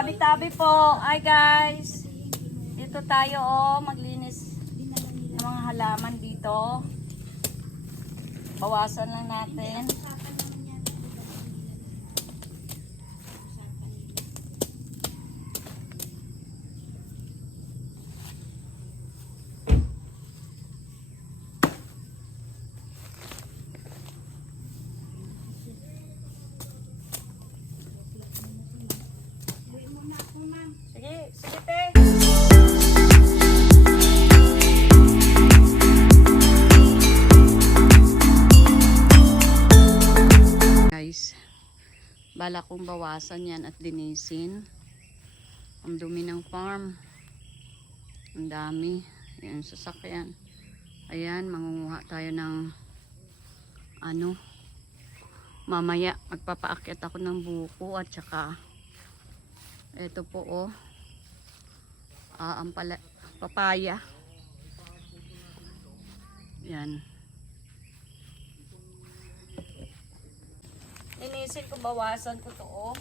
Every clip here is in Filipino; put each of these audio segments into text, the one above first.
Tabi-tabi po. Hi guys. Dito tayo maglinis ng mga halaman dito. Bawasan lang natin. Sige, sige te. Guys, bala kong bawasan yan at linisin. Ang dumi ng farm. Ang dami. Ayan, sasakyan. Ayan, mangunguha tayo ng mamaya magpapaakyat ako ng buko at saka ito po ang papaya. Yan. Linisin ko, bawasan ko to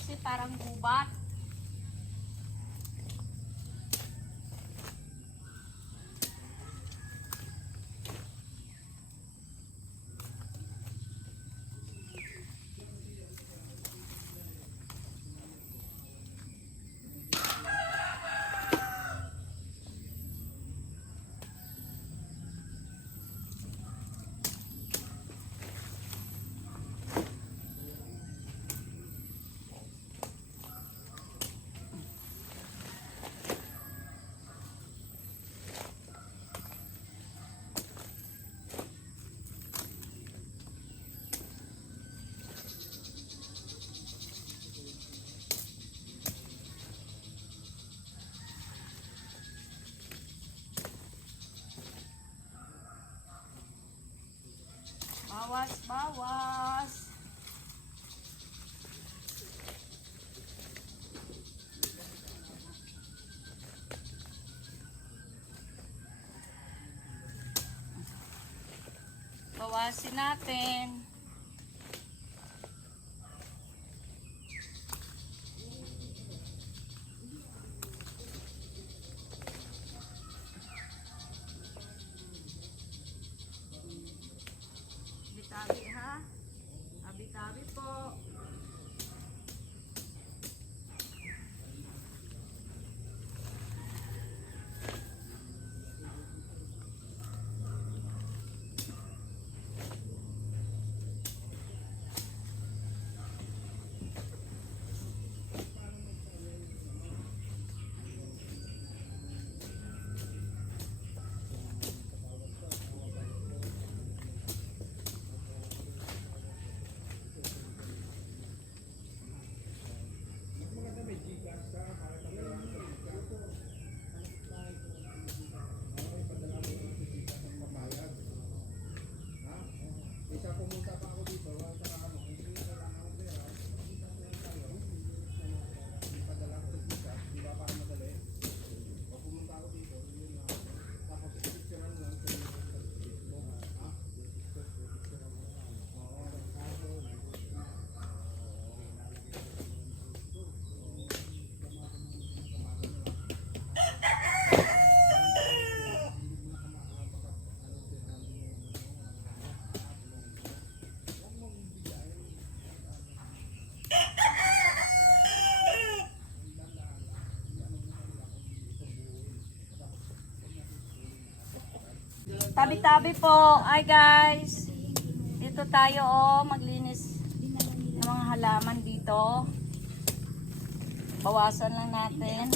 kasi parang gubat. Bawas, bawas. Bawasin natin. Tabi ha. Tabi-tabi po. Tabi-tabi po. Hi guys. Dito tayo maglinis ng mga halaman dito. Bawasan lang natin.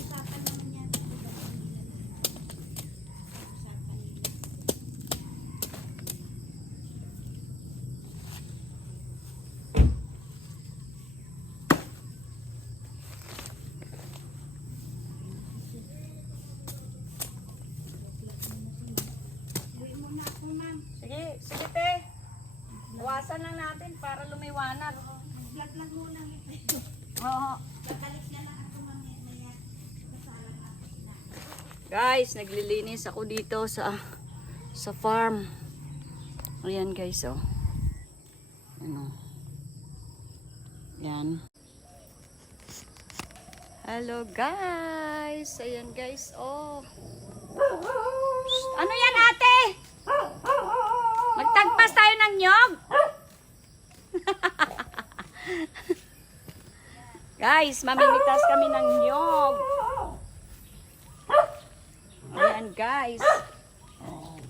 Sige, sige te. Bawasan lang natin para lumiwanag. Vlog lang muna. Oo. Kakalik na lang ako mamaya. Kasalan na. Guys, naglilinis ako dito sa farm. Ayan guys, Yan. Hello guys. Ayan guys. Oh. Ano yan ate? Magtagpas tayo ng nyog. Guys, mamimitas kami ng nyog. Ayan guys.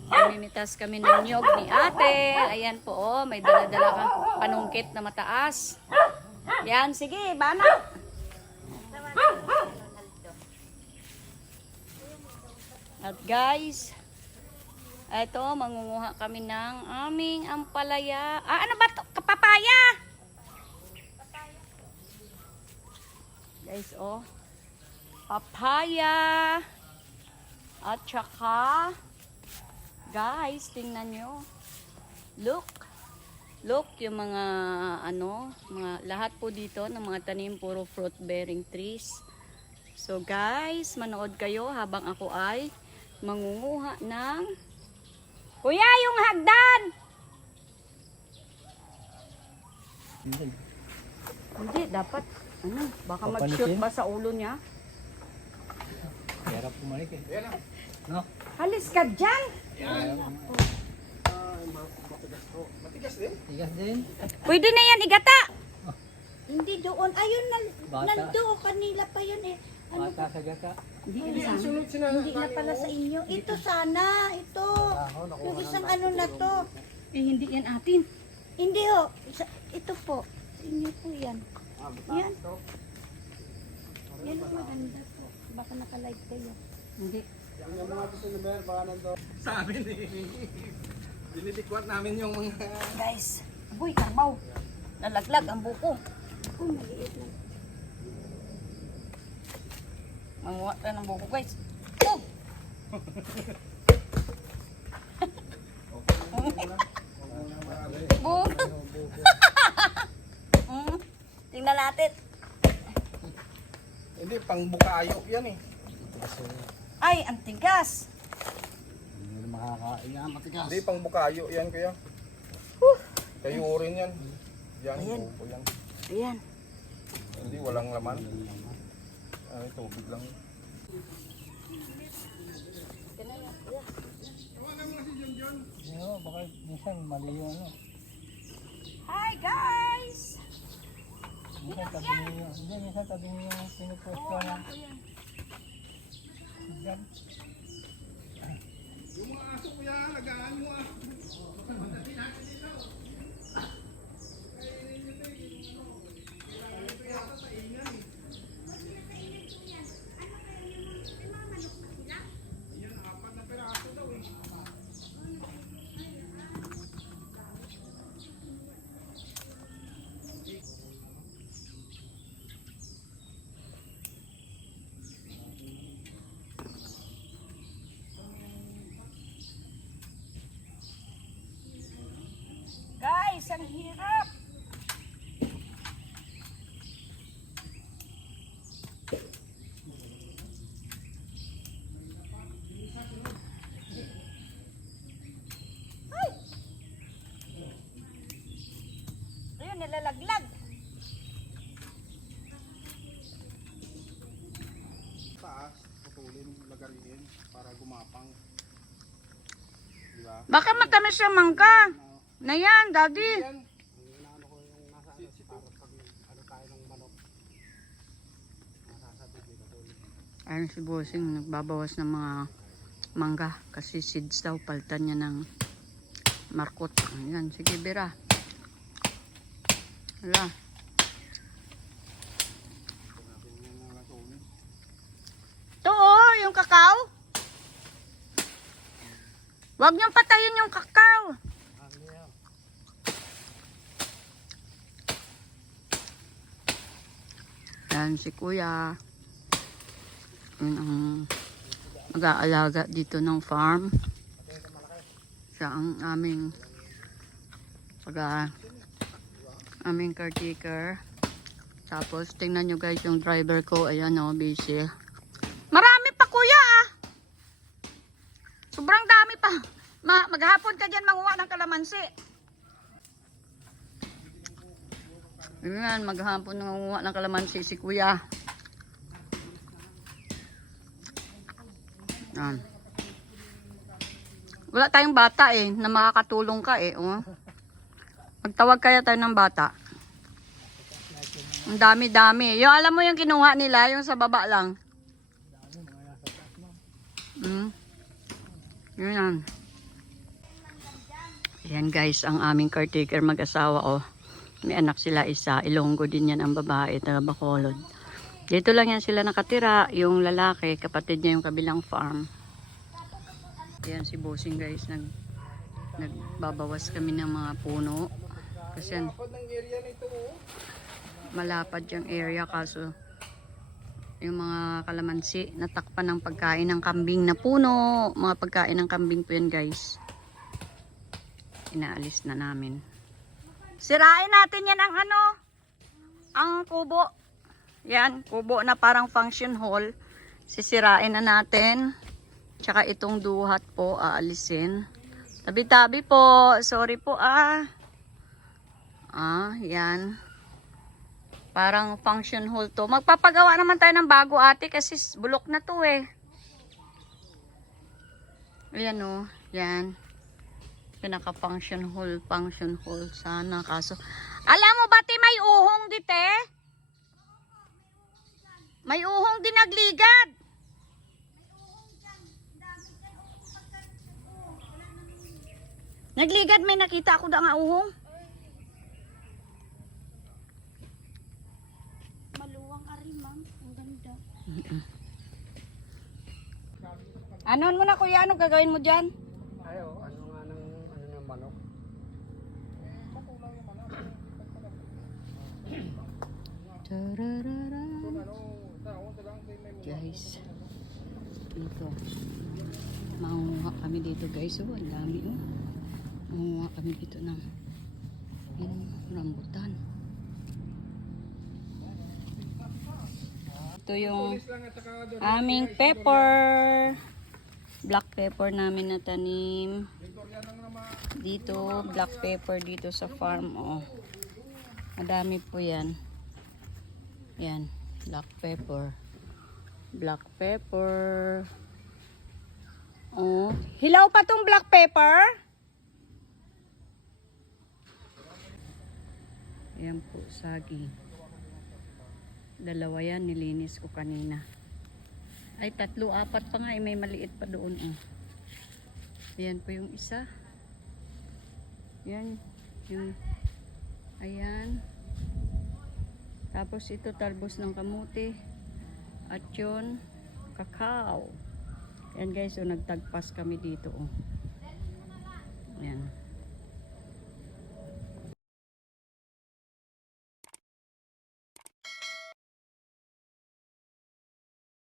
Mamimitas kami ng nyog ni ate. Ayan po oh, may dala-dala kang panungkit na mataas. Yan, sige, bana. At guys, ito, mangunguha kami ng aming ampalaya. Ah, ano ba ito? Kapapaya! Guys, oh. Papaya. At saka, guys, tingnan nyo. Look. Look, yung mga, lahat po dito ng mga tanim, puro fruit bearing trees. So guys, manood kayo habang ako ay mangunguha ng Kuya, yung hagdan! Hindi, dapat baka mag-shoot ba sa ulo niya? Hirap pumalik eh. No? Halis ka dyan! Matigas din. Pwede na yan igata! Hindi doon. Ayun, Bata. nandoon. Kanila pa yun eh. Ano, Bata sa gata. Hindi yan sa hindi na pala sa inyo. Ito sana. Ito. Yung isang ano na to. Eh, hindi yan atin. Hindi ho. Ito po. Sa inyo po yan. Yan. Yan ang maganda po. Baka naka-live kayo. Hindi. Sa amin eh. Dinilikwat namin yung mga... Guys, boy, karmaw. Nalaglag ang buko. Oh, maliit lang. Manguha tayo ng buko, guys. Oh! Buko. Tingnan natin. Hindi, pang bukayo yan eh. Ay, ang tigas. Hindi makakain yan, matigas. Hindi, pang bukayo yan kuya. Kayo rin yan. Yan, Ayan. buko yan. Ayan. Hindi, walang laman. Ay, tubig lang. Oo, baka minsan mali yung ano. Hi, guys! Minsan tabi niyo yung... Hindi, minsan tabi niyo yung pinupost ko na. Diyan. Yung mga aso kuya, lagaan mo ah. Guys, ang hirap! Ay! Ayun, nilalaglag. Taas, putulin, lagariin para gumapang. Diba? Baka matamis yung mangga. Na yan, daddy. Yan. Ayun si Bossing, nagbabawas ng mga mangga. Kasi seeds daw, palitan niya ng markot. Ayan, sige Bira. Wala. Ito oh, yung kakao. Huwag niyong patayin yung kakao. Yan si Kuya. Yun ang mag-aalaga dito ng farm. Siya ang aming aming caretaker. Tapos tingnan nyo guys yung driver ko. Ayan o, busy. Marami pa kuya ah. Sobrang dami pa. Maghapon ka dyan manguha ng kalamansi. Ayan, maghapon nanguha ng kalamansi si kuya. Yan. Wala tayong bata eh, na makakatulong ka eh. Oh. Magtawag kaya tayo ng bata. Ang dami-dami. Yung alam mo yung kinuha nila, yung sa baba lang. Yan. Yan guys, ang aming caretaker mag-asawa. Oh. May anak sila isa. Ilonggo din yan ang babae, taga Bacolod. Dito lang yan sila nakatira. Yung lalaki, kapatid niya yung kabilang farm. Ayan si Bossing guys, nagbabawas kami ng mga puno. Kasi yan, malapad yung area kaso yung mga kalamansi natakpan ng pagkain ng kambing na puno. Mga pagkain ng kambing po yan guys. Inaalis na namin. Sirain natin yan ang ano, ang kubo. Yan, kubo na parang function hall. Sisirain na natin. Tsaka itong duhat po, aalisin. Tabi-tabi po. Sorry po yan. Parang function hall to. Magpapagawa naman tayo ng bago ate kasi bulok na to eh. Ayan o. Yan. Pinaka-function hall sana. Kaso, alam mo ba may uhong dito eh? May uhong din nagligad. Nagligad, may nakita ako da nga uhong. Maluwang ari, ma'am. Ang ganda. Anon mo na kuya, ano gagawin mo dyan? Ayo, ano nga ng manok? Guys, dito. Mangunga kami dito guys. Oh, ang dami oh. Mangunga kami dito ng rambutan. Ito yung aming pepper. Black pepper namin na tanim. Dito, black pepper dito sa farm. Oh. Madami po yan. Yan, black pepper. Black pepper. Oh, hilaw pa tong black pepper. Ayan po, saging. Dalawa yan, nilinis ko kanina. Ay, 3, 4 pa nga. May maliit pa doon. Oh. Ayan po yung isa. Yan. Yung, ayan. Tapos ito, talbos ng kamuti. At yun, kakao. Ayan guys, so nagtagpas kami dito. Oh. Ayan.